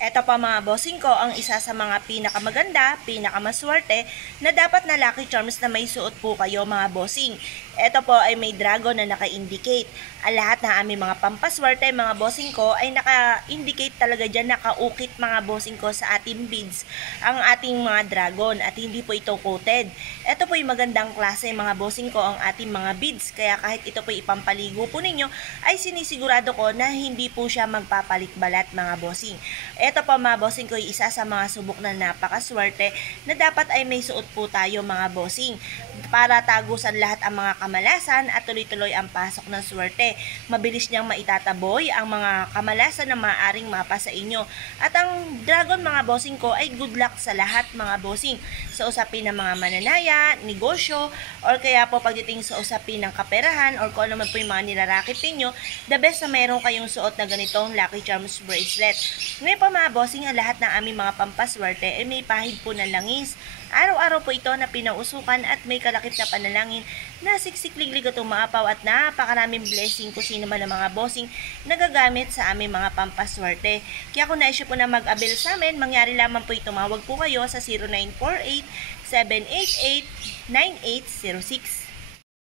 Eto pa mga bossing ko, ang isa sa mga pinakamaganda, pinakamaswerte na dapat na lucky charms na may suot po kayo mga bossing. Eto po ay may dragon na naka-indicate. Ang lahat ng aming mga pampaswerte mga bossing ko ay naka-indicate talaga dyan, nakaukit mga bossing ko sa ating beads ang ating mga dragon at hindi po ito coated. Eto po yung magandang klase mga bossing ko ang ating mga beads, kaya kahit ito po ipampaligo po ninyo ay sinisigurado ko na hindi po siya magpapalit-balat mga bossing. Ito po mga bossing ko, isa sa mga subok na napakaswerte na dapat ay may suot po tayo mga bossing para tagusan lahat ang mga kamalasan at tuloy-tuloy ang pasok ng swerte. Mabilis niyang maitataboy ang mga kamalasan na maaaring mapa sa inyo. At ang dragon mga bossing ko ay good luck sa lahat mga bossing. Sa usapin ng mga mananaya, negosyo, or kaya po pagdating sa usapin ng kaperahan or kung ano man po yung mga nilarakit ninyo, the best na meron kayong suot na ganitong Lucky Charms bracelet. Ngayon po mga bossing, ang lahat ng aming mga pampaswerte ay may pahid po ng langis. Araw-araw po ito na pinausukan at may kalakip na panalangin na siksik-liglig at umaapaw at napakaraming blessing kung sino man ang mga bossing nagagamit sa aming mga pampaswerte. Kaya kung naisyo po na mag-avail sa amin, mangyari lamang po tumawag po kayo sa 0948-788-9806.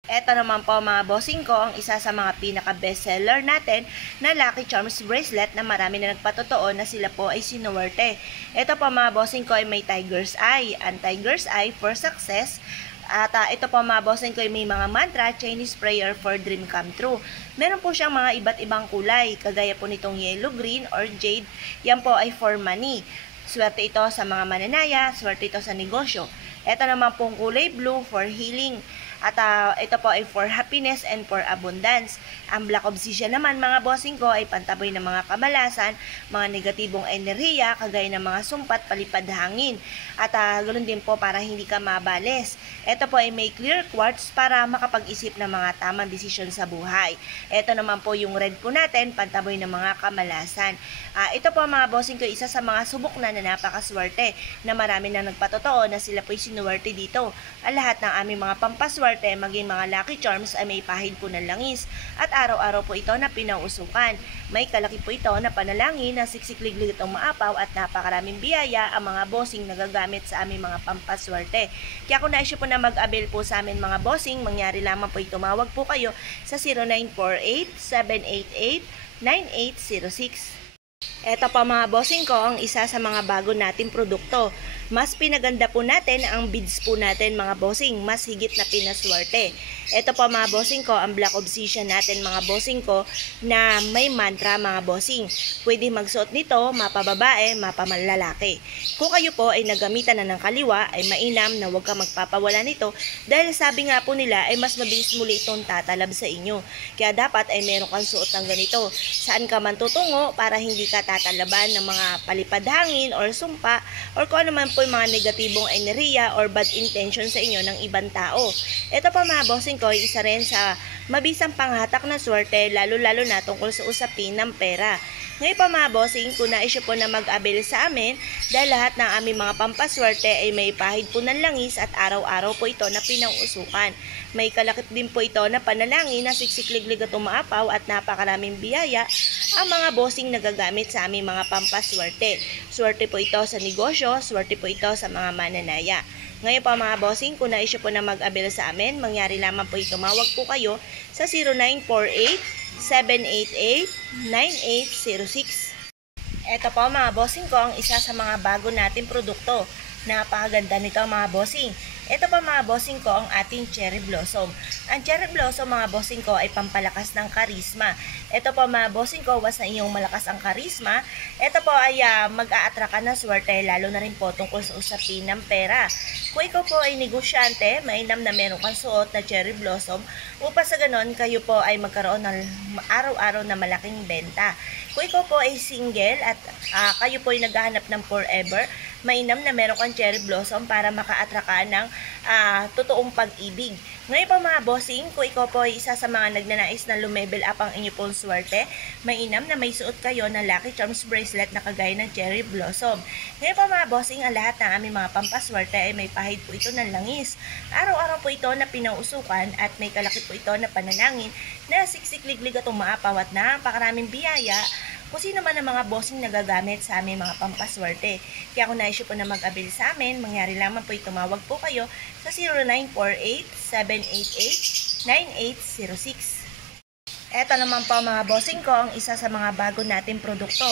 Eto naman po mga bossing ko, ang isa sa mga pinaka-bestseller natin na Lucky Charms bracelet na marami na nagpatotoo na sila po ay sinuwerte. Eto po mga bossing ko ay may Tiger's Eye. Ang Tiger's Eye for success. At ito po mga bossing ko ay may mga mantra, Chinese prayer for dream come true. Meron po siyang mga iba't ibang kulay, kagaya po nitong yellow, green, or jade. Yan po ay for money. Swerte ito sa mga mananaya, swerte ito sa negosyo. Ito naman pong kulay blue for healing. At ito po ay for happiness and for abundance. Ang Black Obsidian naman mga bossing ko ay pantaboy ng mga kamalasan, mga negatibong enerhiya, kagaya ng mga sumpat, palipad hangin. At ganoon din po para hindi ka mabales. Ito po ay may clear quartz para makapag-isip ng mga tamang desisyon sa buhay. Ito naman po yung red po natin, pantaboy ng mga kamalasan. Ito po mga bossing ko, isa sa mga subok na napakaswerte na marami na nagpatotoo na sila po ay sinuwerte dito. Ang lahat ng aming mga pampaswerte, maging mga Lucky Charms ay may pahid po ng langis at araw-araw po ito na pinausukan. May kalaki po ito na panalangin na siksik-liglig itong maapaw at napakaraming biyaya ang mga bossing nagagamit sa aming mga pampaswerte. Kaya kung naisyo po na mag-avail po sa amin mga bossing, mangyari lamang po tumawag po kayo sa 0948-788-9806. Eto pa mga bossing ko, ang isa sa mga bago nating produkto. Mas pinaganda po natin ang beads po natin mga bossing, mas higit na pinaswerte. Ito pa mga bossing ko, ang Black Obsidian natin mga bossing ko na may mantra mga bossing. Pwede magsuot nito, mapababae, mapamanlalaki. Kung kayo po ay nagamitan na ng kaliwa, ay mainam na huwag ka magpapawala nito dahil sabi nga po nila ay mas mabilis muli itong tatalab sa inyo. Kaya dapat ay meron kang suot ng ganito. Saan ka man tutungo para hindi ka tatalaban ng mga palipad hangin or sumpa or kung ano man po yung mga negatibong enerhiya or bad intention sa inyo ng ibang tao. Ito pa mga bossing ko, isa rin sa mabisang panghatak na swerte lalo-lalo na tungkol sa usapin ng pera. Ngayon pa mga bossing, kung naisyo po na mag-avail sa amin dahil lahat ng aming mga pampaswerte ay may pahid po ng langis at araw-araw po ito na pinauusukan. May kalakip din po ito na panalangin na siksik-liglig at umaapaw at napakaraming biyaya ang mga bossing nagagamit sa aming mga pampaswerte. Swerte po ito sa negosyo, swerte po ito sa mga mananaya. Ngayon pa mga bossing, kung naisyo po na mag-avail sa amin, mangyari lamang po tumawag po kayo sa 0948-788-9806. Ito po mga bossing ko, ang isa sa mga bago nating produkto. Napakaganda nito mga bossing. Ito pa mga bossing ko, ang ating Cherry Blossom. Ang Cherry Blossom mga bossing ko ay pampalakas ng karisma. Ito pa mga bossing ko, was na iyong malakas ang karisma, ito po ay mag-a-attract ka na swerte lalo na rin po tungkol sa usapin ng pera. Kung ikaw po ay negosyante, mainam na meron kang suot na Cherry Blossom upang sa ganon kayo po ay magkaroon ng araw-araw na malaking benta. Kung ikaw po ay single at kayo po ay naghahanap ng forever, mainam na meron kang Cherry Blossom para maka-attract ka ng totoong pag-ibig. Ngayon pa mga bossing, kung ikaw po ay isa sa mga nagnanais na lumevel up ang inyo pong swerte, mainam na may suot kayo ng Lucky Charms bracelet na kagaya ng Cherry Blossom. Ngayon pa mga bossing, ang lahat ng aming mga pampaswerte ay may pahid po ito ng langis. Araw-araw po ito na pinausukan at may kalakip po ito na panalangin na siksik-liglig at umaapaw at napakaraming biyaya kung sino man ang mga bossing nagagamit sa aming mga pampaswerte. Kaya kung naisyo po na mag-avail sa amin, mangyari lamang po tumawag po kayo sa 0948-788-9806. Eto naman po mga bossing ko, ang isa sa mga bago nating produkto.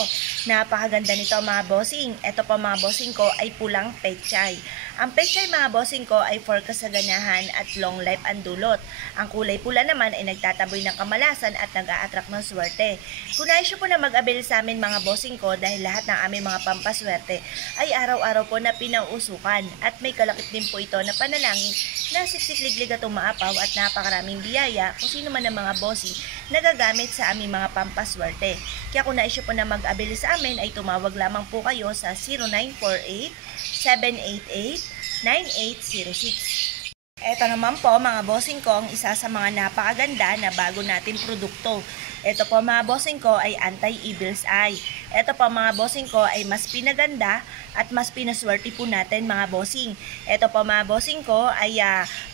Napakaganda nito mga bossing. Eto po mga bossing ko ay pulang pechay. Ang pechay mga bossing ko ay for kasaganahan at long life ang dulot. Ang kulay pula naman ay nagtataboy ng kamalasan at nag-a-attract ng swerte. Kung nais po na mag-avail sa amin mga bossing ko dahil lahat ng aming mga pampaswerte ay araw-araw po na pinauusukan at may kalakip din po ito na panalangin na siksik-liglig at umaapaw at napakaraming biyaya kung sino man ang mga bossing nagagamit sa aming mga pampaswerte. Kaya kung nais po na mag-avail sa amin ay tumawag lamang po kayo sa 0948-788-9806. Ito naman po mga bossing ko ang isa sa mga napakaganda na bago natin produkto. Ito po mga bossing ko ay anti-evil's eye. Ito po mga bossing ko ay mas pinaganda at mas pinaswerte po natin mga bossing. Ito po mga bossing ko ay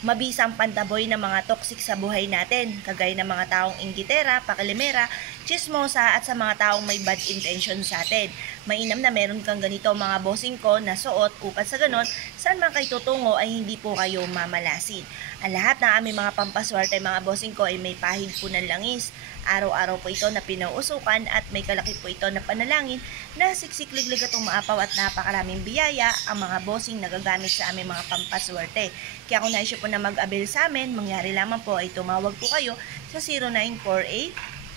mabisang pantaboy ng mga toxic sa buhay natin. Kagaya ng mga taong inggitera, pakilimera, chismosa at sa mga taong may bad intention sa atin. Mainam na meron kang ganito mga bossing ko na suot upang sa ganon, saan man kayo tutungo ay hindi po kayo mamalasin. Ang lahat ng aming mga pampaswerte mga bossing ko ay may pahid po ng langis. Araw-araw po ito na pinauusukan at may kalaki po ito na panalangin na siksik-liglig at umaapaw at napakaraming biyaya ang mga bossing nagagamit sa aming mga pampaswerte. Kaya kung naisyo po na mag-avail sa amin, mangyari lamang po ay tumawag po kayo sa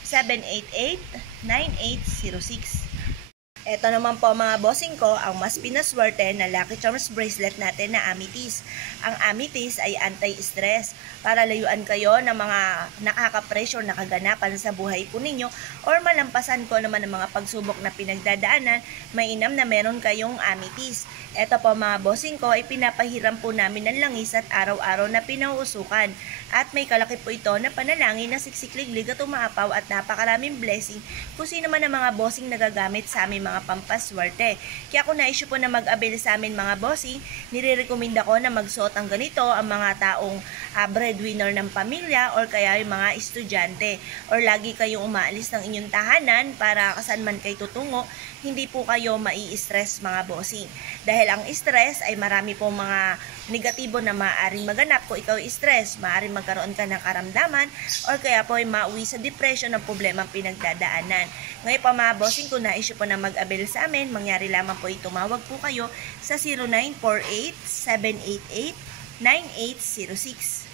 0948-788-9806. Ito naman po mga bossing ko, ang mas pinaswerte na Lucky Charms bracelet natin na amethyst. Ang amethyst ay anti-stress para layuan kayo ng mga nakaka-pressure na kaganapan sa buhay po ninyo or malampasan ko naman ng mga pagsubok na pinagdadaanan, mainam na meron kayong amethyst. Ito po mga bossing ko ay pinapahiram po namin ng langis at araw-araw na pinauusukan at may kalaki po ito na panalangin na siksikliglig at umaapaw at napakaraming blessing kung sino man ang mga bossing nagagamit sa aming mga pampaswerte. Kaya kung na-issue po na mag-avail sa amin mga bossing, nire-recommend ako na magsuot ang ganito ang mga taong breadwinner ng pamilya or kaya yung mga estudyante or lagi kayong umaalis ng inyong tahanan para kasan man kayo tutungo, hindi po kayo mai-stress mga bossing. Dahil ang stress ay marami pong mga negatibo na maaaring maganap. Kung ikaw stress, maaaring magkaroon ka ng karamdaman or kaya po ay mauwi sa depression ng problema pinagdadaanan. Ngayon pa mga bossing, kung na-issue po na mag-avail sa amin, mangyari lamang po tumawag po kayo sa 0948-788-9806.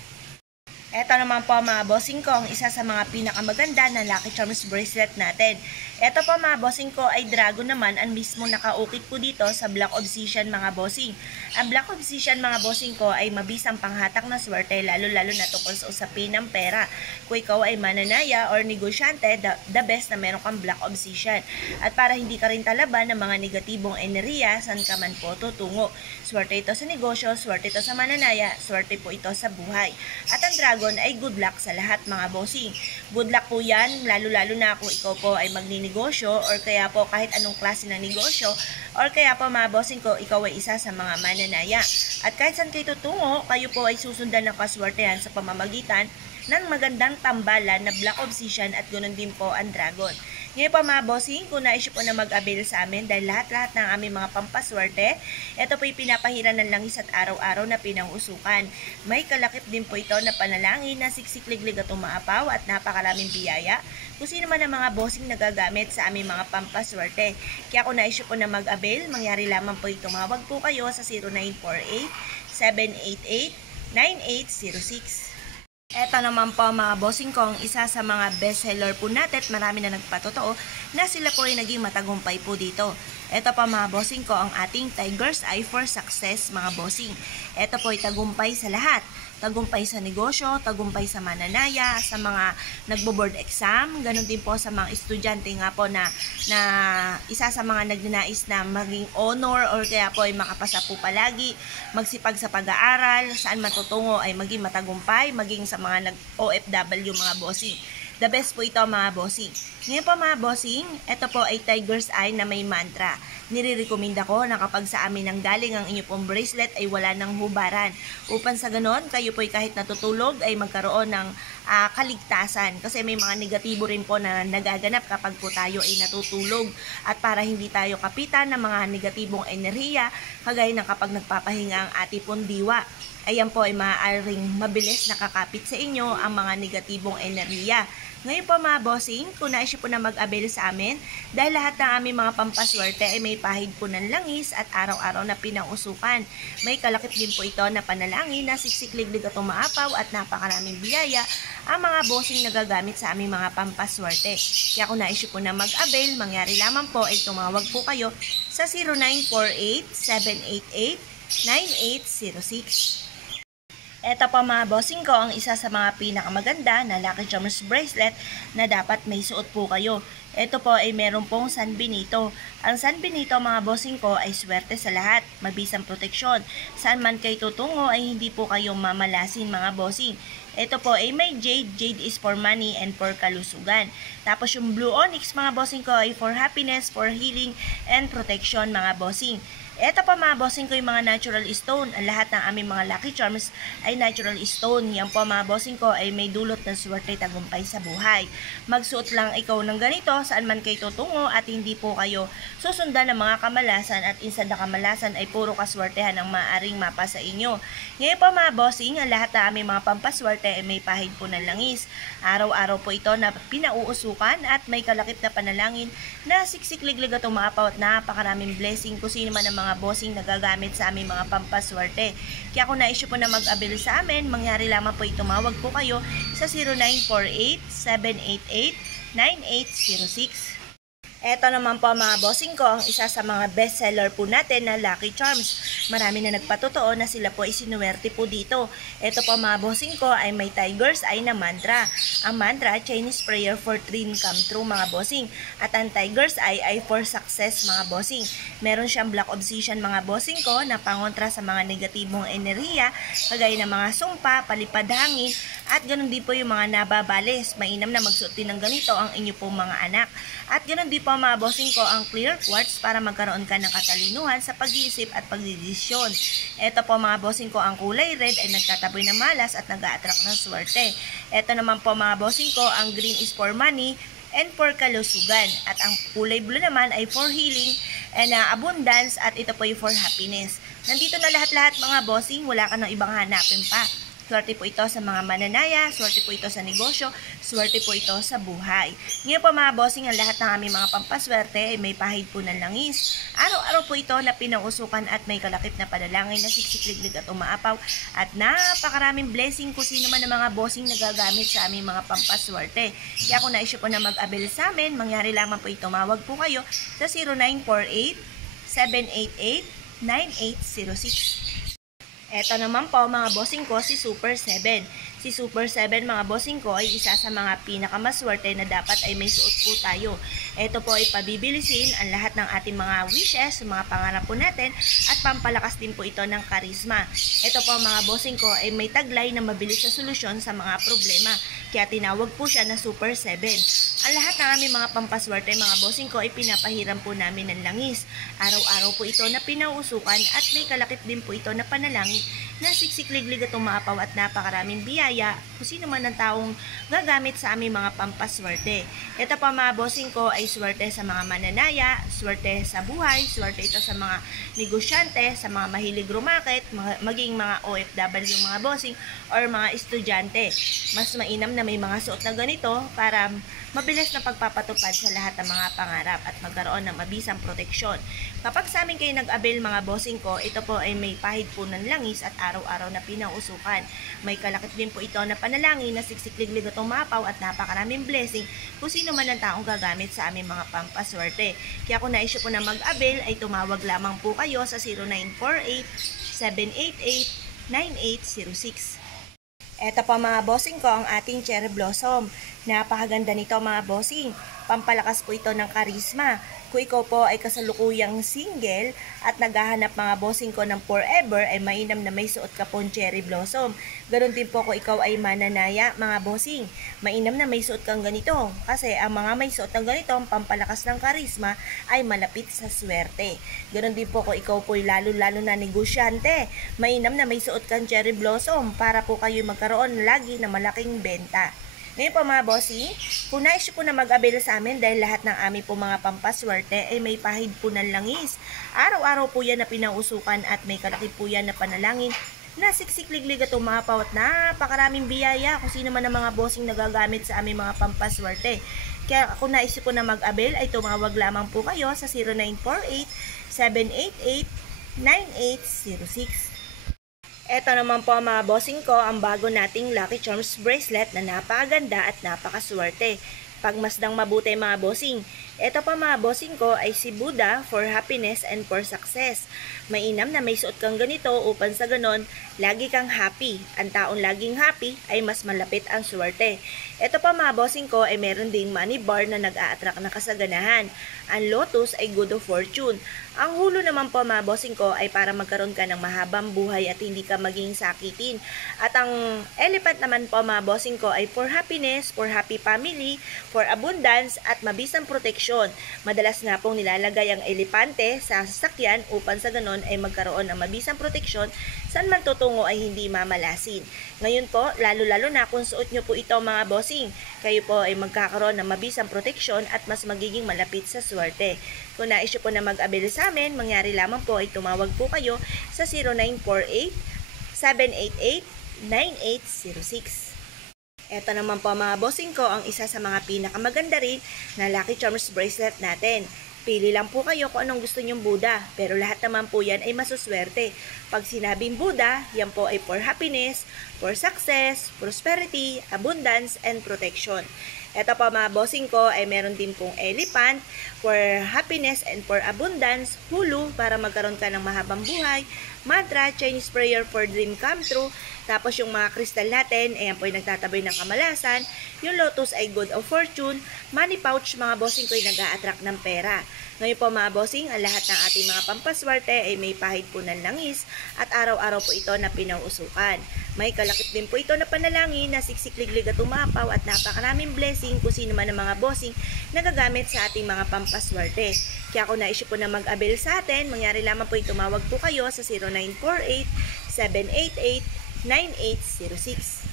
Ito naman po mga bossing ko, ang isa sa mga pinakamaganda na Lucky Charms bracelet natin. Ito po mga bossing ko ay dragon naman ang mismo nakaukit po dito sa Black Obsidian mga bossing. Ang Black Obsidian mga bossing ko ay mabisang panghatak na swerte lalo-lalo na tungkol sa usapin ng pera. Kung ikaw ay mananaya or negosyante, the best na meron kang Black Obsidian. At para hindi ka rin talaban ng mga negatibong enerhiya, saan ka man po tutungo. Swerte ito sa negosyo, swerte ito sa mananaya, swerte po ito sa buhay. At ang dragon ay good luck sa lahat mga bossing. Good luck po yan, lalo-lalo na kung ikaw po ay magninegosyo or kaya po kahit anong klase ng negosyo or kaya po mga bossing ko, ikaw ay isa sa mga mananaya. At kahit saan kayo tutungo, kayo po ay susundan ng kaswertehan sa pamamagitan ng magandang tambalan na Black Obsidian at ganoon din po ang dragon. Ngayon pa mga bossing, kung na-issue po na mag-avail sa amin dahil lahat-lahat ng aming mga pampaswerte, ito po yung pinapahiran ng langis at araw-araw na pinangusukan. May kalakip din po ito na panalangin na siksikliglig at umaapaw at napakaraming biyaya kung sino man ang mga bossing nagagamit sa aming mga pampaswerte. Kaya kung na-issue po na mag-avail, mangyari lamang po tumawag po kayo sa 0948-788-9806. Eto naman po mga bossing ko, ang isa sa mga bestseller po natin at marami na nagpatotoo na sila po ay naging matagumpay po dito. Eto pa mga bossing ko, ang ating Tiger's Eye for Success mga bossing. Eto po ay tagumpay sa lahat. Tagumpay sa negosyo, tagumpay sa mananaya, sa mga nagbo-board exam, ganun din po sa mga estudyante nga po na isa sa mga nagnanais na maging honor or kaya po ay makapasa po palagi, magsipag sa pag-aaral, saan matutungo ay maging matagumpay, maging sa mga nag-OFW mga bossing. The best po ito mga bossing. Ngayon po mga bossing, ito po ay Tiger's Eye na may mantra. Nire-recommenda ko na kapag sa amin nang galing ang inyo pong bracelet ay wala ng hubaran. Upang sa ganon, kayo po'y kahit natutulog ay magkaroon ng kaligtasan. Kasi may mga negatibo rin po na nagaganap kapag po tayo ay natutulog. At para hindi tayo kapitan ng mga negatibong enerhiya, kagaya ng kapag nagpapahinga ang ating pong diwa, ayan po ay maaaring mabilis nakakapit sa inyo ang mga negatibong enerhiya. Ngayon po mga bossing, kung nais po na mag-avail sa amin, dahil lahat ng aming mga pampaswerte ay may pahid po ng langis at araw-araw na pinausukan. May kalakip din po ito na panalangin na siksikliglig at umaapaw at napakaraming biyaya ang mga bossing na gagamit sa aming mga pampaswerte. Kaya kung nais po na mag-avail, mangyari lamang po ay tumawag po kayo sa 0948-788-9806. Ito po mga bossing ko ang isa sa mga pinakamaganda na Lucky Charms bracelet na dapat may suot po kayo. Ito po ay meron pong San Benito. Ang San Benito mga bossing ko ay swerte sa lahat, mabisang proteksyon. Saan man kayo tutungo ay hindi po kayo mamalasin mga bossing. Ito po ay may jade. Jade is for money and for kalusugan. Tapos yung blue onyx mga bossing ko ay for happiness, for healing and protection mga bossing. Ito pa mga bossing ko yung mga natural stone. Ang lahat ng aming mga Lucky Charms ay natural stone. Yan po mga bossing ko ay may dulot ng swerte tagumpay sa buhay. Magsuot lang ikaw ng ganito saan man kayo tutungo at hindi po kayo susundan ng mga kamalasan at instead na kamalasan ay puro kaswertehan ang maaaring mapa sa inyo. Ngayon po mga bossing, ang lahat ng aming mga pampaswerte ay may pahid po ng langis. Araw-araw po ito na pinauusukan at may kalakip na panalangin na siksikliglig at umaapaw at napakaraming blessing kung sino man ang mga bossing na gagamit sa aming mga pampaswerte. Kaya kung na-issue po na mag-avail sa amin, mangyari lamang po tumawag po kayo sa 0948-788-9806. Eto naman po mga bossing ko, ang isa sa mga bestseller po natin na Lucky Charms. Marami na nagpatotoo na sila po ay sinuwerte po dito. Eto po mga bossing ko ay may tiger's eye na mantra. Ang mantra, Chinese prayer for dream come true mga bossing. At ang tiger's eye ay for success mga bossing. Meron siyang black obsidian mga bossing ko na pangontra sa mga negatibong enerhiya, kagaya ng mga sumpa, palipad hangin, at ganun din po yung mga nababalis. Mainam na magsuot din ng ganito ang inyo pong mga anak. At ganun din po mga bossing ko ang clear quartz para magkaroon ka ng katalinuhan sa pag-iisip at pagdidesisyon. Ito po mga bossing ko ang kulay red ay nagtataboy ng malas at nag-a-attract ng swerte. Ito naman po mga bossing ko ang green is for money and for kalusugan. At ang kulay blue naman ay for healing and abundance at ito po yung for happiness. Nandito na lahat-lahat mga bossing, wala ka ng ibang hanapin pa. Swerte po ito sa mga mananaya, swerte po ito sa negosyo, swerte po ito sa buhay. Ngayon po mga bossing, ang lahat ng aming mga pampaswerte ay may pahid po ng langis. Araw-araw po ito na pinausukan at may kalakip na panalangin na siksikliglig at umaapaw. At napakaraming blessing kung sino man ang mga bossing na gagamit sa aming mga pampaswerte. Kaya kung na-issue po na mag-avail sa amin, mangyari lamang po tumawag po kayo sa 0948-788-9806. Eto naman po mga bossing ko si Super 7. Si Super 7 mga bossing ko ay isa sa mga pinakamaswerte na dapat ay may suot po tayo. Ito po ay pabibilisin ang lahat ng ating mga wishes, mga pangarap po natin at pampalakas din po ito ng karisma. Ito po mga bossing ko ay may taglay na mabilis na solusyon sa mga problema. Kaya tinawag po siya na Super 7. Ang lahat ng aming mga pampaswerte mga bossing ko ay pinapahiram po namin ng langis. Araw-araw po ito na pinausukan at may kalakip din po ito na panalangin na siksikliglig at umaapaw at napakaraming biyaya kung sino man ang taong gagamit sa aming mga pampaswerte. Ito pa mga bossing ko ay swerte sa mga mananaya, swerte sa buhay, swerte ito sa mga negosyante, sa mga mahilig rumakit, maging mga OFW mga bossing or mga estudyante. Mas mainam na may mga suot na ganito para mabilis na pagpapatupad sa lahat ng mga pangarap at magkaroon ng mabisang proteksyon. Kapag sa amin kayo nag-avail mga bossing ko, ito po ay may pahid po ng langis at araw-araw na pinausukan. May kalakip din po ito na panalangin na siksikliglig at umapaw at napakaraming blessing kung sino man ang taong gagamit sa aming mga pampaswerte. Kaya kung na-issue po na mag-avail ay tumawag lamang po kayo sa 0948-788-9806. Eto pa mga bossing ko ang ating cherry blossom. Napakaganda nito mga bossing. Pampalakas po ito ng karisma. Kung ikaw po ay kasalukuyang single at naghahanap mga bossing ko ng forever, ay mainam na may suot ka pong cherry blossom. Ganon din po kung ikaw ay mananaya mga bossing. Mainam na may suot kang ganito. Kasi ang mga may suot ng ganito, ang pampalakas ng karisma, ay malapit sa swerte. Ganon din po kung ikaw po ay lalo-lalo na negosyante. Mainam na may suot kang cherry blossom para po kayo magkaroon lagi na malaking benta. Ngayon po mga bossing, kung nais po na mag-avail sa amin dahil lahat ng aming po mga pampaswerte ay may pahid po ng langis. Araw-araw po yan na pinausukan at may kalaki po yan na panalangin na siksik-liglig at umapaw at napakaraming biyaya kung sino man ang mga bossing nagagamit sa aming mga pampaswerte. Kaya kung nais po na mag-avail ay tumawag lamang po kayo sa 0948-788-9806. Ito naman po mga bossing ko, ang bago nating Lucky Charms bracelet na napakaganda at napakaswerte. Pagmasdang mabuti mga bossing. Ito pa mga bossing ko ay si Buddha for happiness and for success. Mainam na may suot kang ganito upang sa ganon, lagi kang happy. Ang taong laging happy ay mas malapit ang swerte. Ito pa mga bossing ko ay meron ding money bar na nag-a-attract na kasaganahan. Ang lotus ay good of fortune. Ang hulo naman po mga bossing ko ay para magkaroon ka ng mahabang buhay at hindi ka maging sakitin. At ang elephant naman po mga bossing ko ay for happiness, for happy family, for abundance at mabisang proteksyon. Madalas nga pong nilalagay ang elepante sa sasakyan upang sa ganon ay magkaroon ng mabisang proteksyon saan man tutungo ay hindi mamalasin. Ngayon po, lalo-lalo na kung suot nyo po ito mga bossing, kayo po ay magkakaroon ng mabisang proteksyon at mas magiging malapit sa swerte. Kung nais nyo po na mag-avail sa amin, mangyari lamang po ay tumawag po kayo sa 0948-788-9806. Ito naman po mga bossing ko, ang isa sa mga pinakamaganda rin na Lucky Charms bracelet natin. Pili lang po kayo kung anong gusto nyong Buddha, pero lahat naman po yan ay masuswerte. Pag sinabing Buddha, yan po ay for happiness, for success, prosperity, abundance, and protection. Ito po mga bossing ko ay meron din pong elephant for happiness and for abundance, hulu para magkaroon ka ng mahabang buhay, mantra, Chinese prayer for dream come true, tapos yung mga kristal natin, ayan po ay nagtataboy ng kamalasan, yung lotus ay good of fortune, money pouch mga bossing ko ay nag-a-attract ng pera. Ngayon po mga bossing, ang lahat ng ating mga pampaswerte ay may pahid po ng langis at araw-araw po ito na pinauusukan. May kalakip din po ito na panalangin na siksik-liglig at umapaw at napakaraming blessing kung sino man ang mga bossing na gagamit sa ating mga pampaswerte. Kaya kung naisip po na mag-avail sa atin, mangyari lamang po tumawag po kayo sa 0948-788-9806.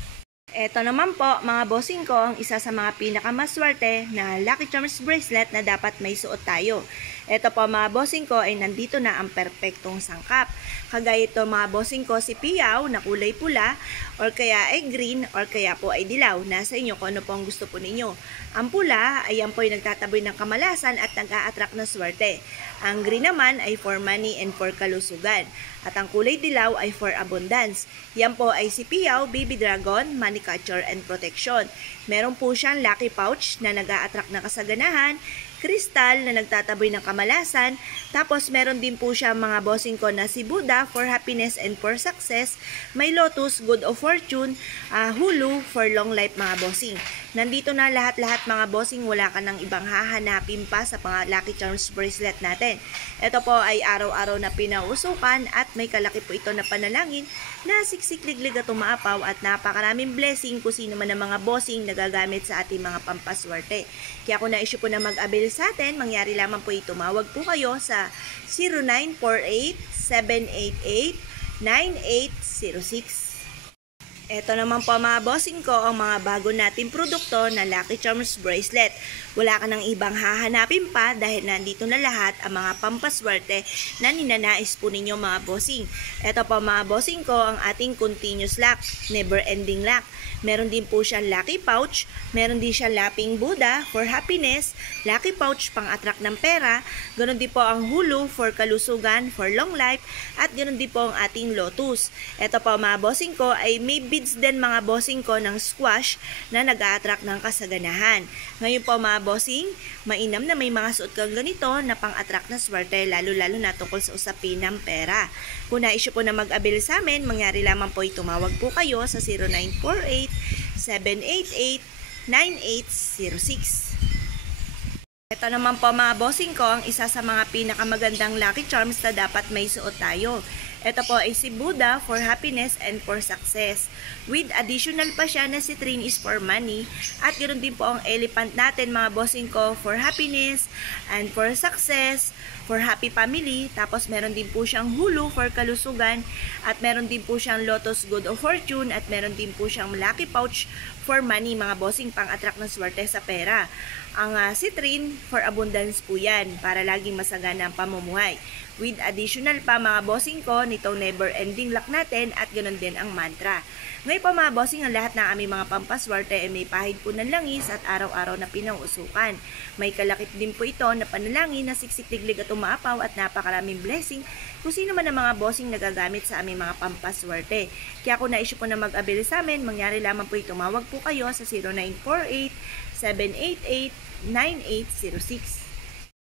Ito naman po mga bossing ko, ang isa sa mga pinakamaswerte na Lucky Charms bracelet na dapat may suot tayo. Ito po mga bossing ko ay nandito na ang perpektong sangkap. Kagaya ito mga bossing ko si piyaw na kulay pula or kaya ay green or kaya po ay dilaw. Nasa inyo kung ano po ang gusto po ninyo. Ang pula ay yan po ay nagtataboy ng kamalasan at nag-a-attract ng swerte. Ang green naman ay for money and for kalusugan. At ang kulay dilaw ay for abundance. Yan po ay si piyaw, baby dragon, money catcher and protection. Meron po siyang lucky pouch na nag-a-attract ng kasaganahan, kristal na nagtataboy ng kamalasan, tapos meron din po siya mga bossing ko na si Buddha for happiness and for success, may lotus, good of fortune, hulu for long life mga bossing. Nandito na lahat-lahat mga bossing, wala ka ng ibang hahanapin pa sa mga Lucky Charms bracelet natin. Ito po ay araw-araw na pinausukan at may kalaki po ito na panalangin na siksik-liglig at umaapaw at napakaraming blessing kung sino man ang mga bossing na gagamit sa ating mga pampaswerte. Kaya kung na-issue po na mag-avail sa atin, mangyari lamang po tumawag po kayo sa 0948-788-9806. Ito naman po mga bossing ko, ang mga bago nating produkto na Lucky Charms bracelet. Wala ka ng ibang hahanapin pa dahil nandito na lahat ang mga pampaswerte na ninanais po ninyo mga bossing. Ito po mga bossing ko, ang ating continuous lock, never ending lock. Meron din po siyang lucky pouch, meron din siyang lapping Buddha for happiness, lucky pouch pang attract ng pera, ganoon din po ang hulu for kalusugan, for long life, at ganoon din po ang ating lotus. Ito po mga bossing ko ay may beads din mga bossing ko ng squash na nag-a-attract ng kasaganahan. Ngayon po mga bossing, mainam na may mga suot kang ganito na pang-attract na swerte, lalo-lalo na tungkol sa usapin ng pera. Kung na-issue po na mag-avail sa amin, mangyari lamang po tumawag po kayo sa 0948-788-9806. Ito naman po mga bossing ko, ang isa sa mga pinakamagandang lucky charms na dapat may suot tayo. Ito po ay si Buddha for happiness and for success. With additional pa siya na si Trin is for money. At ganoon din po ang elephant natin mga bossing ko for happiness and for success, for happy family. Tapos meron din po siyang hulu for kalusugan. At meron din po siyang lotus good of fortune. At meron din po siyang lucky pouch for money mga bossing, pang-attract ng swerte sa pera. Ang Citrin for abundance po yan, para laging masagana ang pamumuhay. With additional pa mga bossing ko, nitong never ending luck natin at ganoon din ang mantra. Ngayon po mga bossing, ang lahat ng aming mga pampaswerte ay may pahid po ng langis at araw-araw na pinangusukan. May kalakip din po ito na panalangin na siksik-tiglig at umaapaw at napakaraming blessing kung sino man ang mga bossing nagagamit sa aming mga pampaswerte. Kaya kung na-issue po na mag-abili sa amin, mangyari lamang po tumawag po kayo sa 0948-788-9806.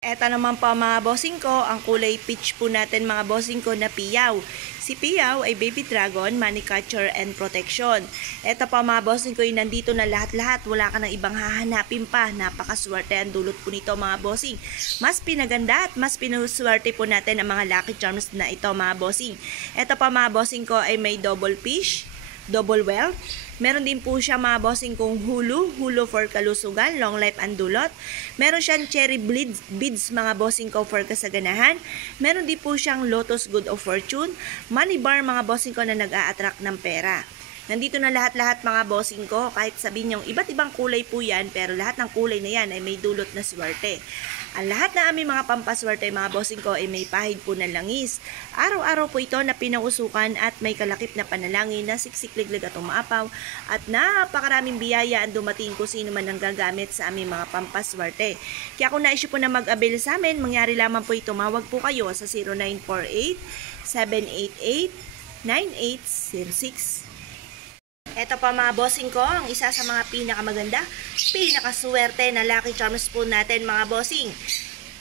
Eto naman po mga bossing ko, ang kulay peach po natin mga bossing ko na piyaw. Si piyaw ay baby dragon, money catcher and protection. Eto po mga bossing ko, yung nandito na lahat-lahat, wala ka ng ibang hahanapin pa. Napakaswerte ang dulot po nito mga bossing. Mas pinaganda at mas pinuswerte po natin ang mga lucky charms na ito mga bossing. Eto po mga bossing ko ay may double fish, double wealth. Meron din po siya mga bossing kong hulu for kalusugan, long life and dulot. Meron siyang cherry beads mga bossing ko for kasaganahan. Meron din po siyang lotus good of fortune, money bar mga bossing ko na nag-a-attract ng pera. Nandito na lahat-lahat mga bossing ko, kahit sabihin nyo iba't ibang kulay po yan, pero lahat ng kulay na yan ay may dulot na swerte. Ang lahat na aming mga pampaswerte mga bossing ko ay may pahid po ng langis. Araw-araw po ito na pinausukan at may kalakip na panalangin na siksik-liglig at umaapaw at napakaraming biyaya ang dumating kung sino man ang gagamit sa aming mga pampaswerte. Kaya kung na-issue po na mag-avail sa amin, mangyari lamang po tumawag po kayo sa 0948-788-9806. Ito pa mga bossing ko, ang isa sa mga pinakamaganda, pinakaswerte na lucky charms po natin mga bossing.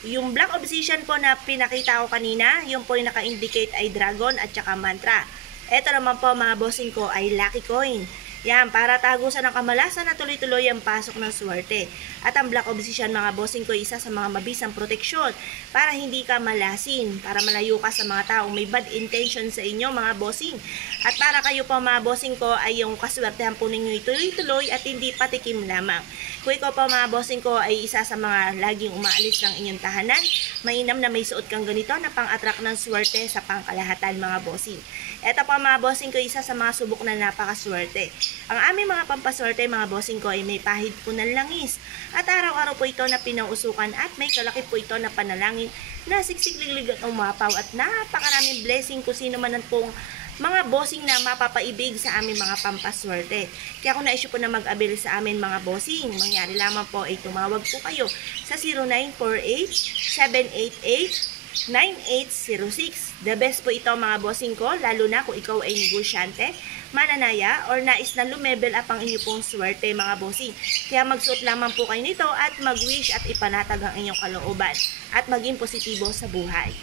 Yung Black Obsidian po na pinakita ko kanina, yung po yung naka-indicate ay dragon at saka mantra. Ito naman po mga bossing ko ay lucky coin. Yan, para tagusan ng kamalasan na tuloy-tuloy ang pasok ng swerte. At ang Black Obsidian mga bossing ko, isa sa mga mabisang proteksyon para hindi ka malasin, para malayo ka sa mga taong may bad intention sa inyo mga bossing. At para kayo po mga bossing ko ay yung kaswertehan po ninyo tuloy-tuloy at hindi patikim lamang. Kung ikaw po mga bossing ko ay isa sa mga laging umaalis ng inyong tahanan, mainam na may suot kang ganito na pang-attract ng swerte sa pangkalahatan mga bossing. Ito po mga bossing ko, isa sa mga subok na napakaswerte. Ang aming mga pampaswerte mga bossing ko ay may pahid po ng langis. At araw-araw po ito na pinausukan at may kalakip po ito na panalangin na siksik-liglig at umapaw at napakaraming blessing kung sino man ang pong mga bossing na mapapaibig sa aming mga pampaswerte. Kaya kung na-issue po na mag-avail sa amin mga bossing, mangyari lamang po ay tumawag po kayo sa 0948-788-9806. The best po ito mga bossing ko, lalo na kung ikaw ay negosyante, mananaya, or nais na lumebel up ang inyo pong swerte mga bossing. Kaya magsuot lamang po kayo nito at mag-wish at ipanatag ang inyong kalooban at maging positibo sa buhay.